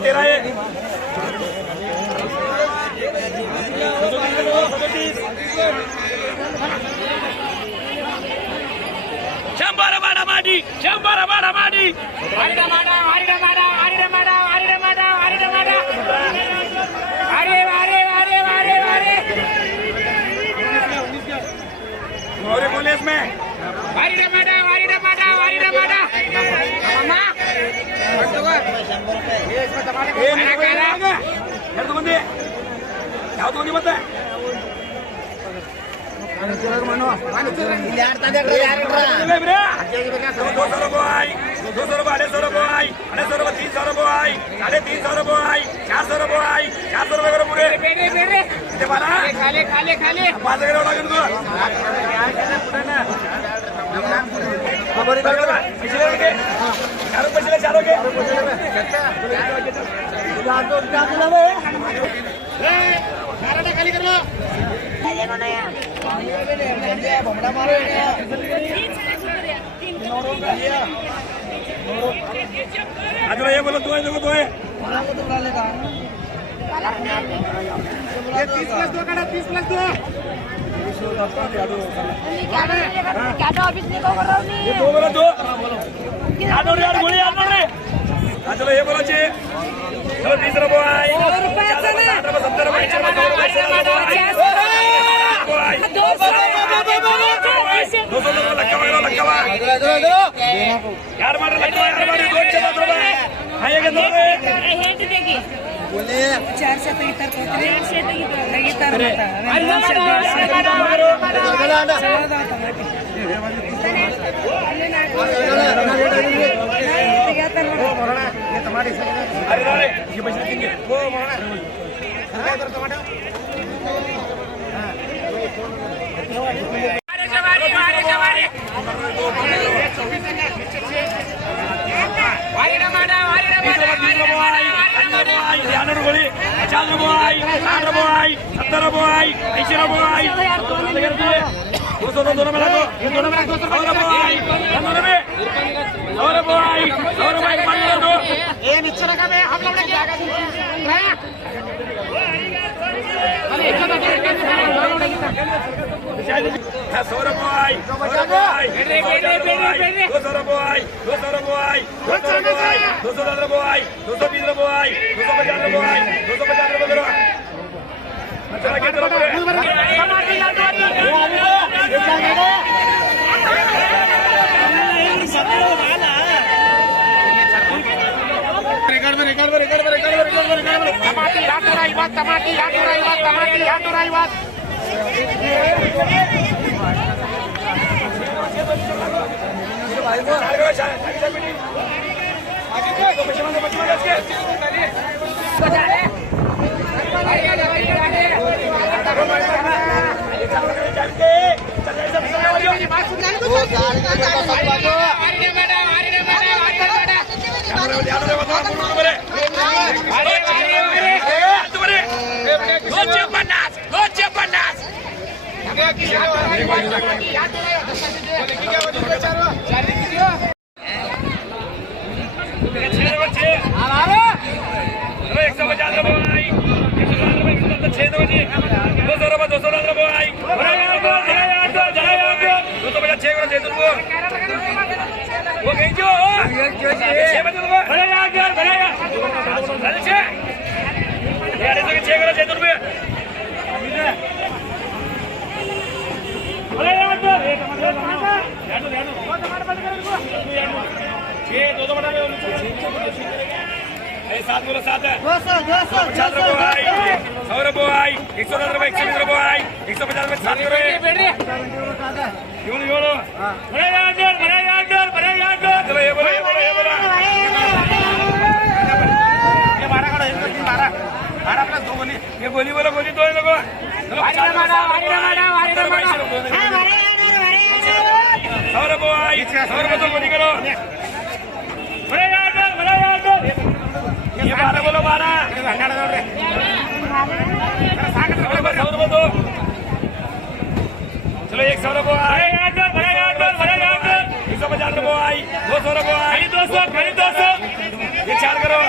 तेरा है शंभर बारा माडी और बोले इसमें खाली कर लो आज ये बोलो दो है 30 प्लस 2 काढा 30 प्लस 2 क्या ऑफिस में को कर रहा हूं ये 2 बोलो 2 आनो रे यार गोली आनो रे आज ये बोलो चे चलो 30 रुपए आई 100 रुपए चले 70 रुपए 200 लक्का यार मार लक्का यार मार 200 रुपए हाय के दो हेट देगी बोले 400 तो इतर को 400 तो इतर ये पैसे देंगे वो गोली बोलो गोली दो देखो सौरभ भाई सौरभ तो गोली करो ये 12 बोलो 12 सौरभ दो चलो एक सौरभ भाई 150 भाई 200 भाई 200 ये 4 करो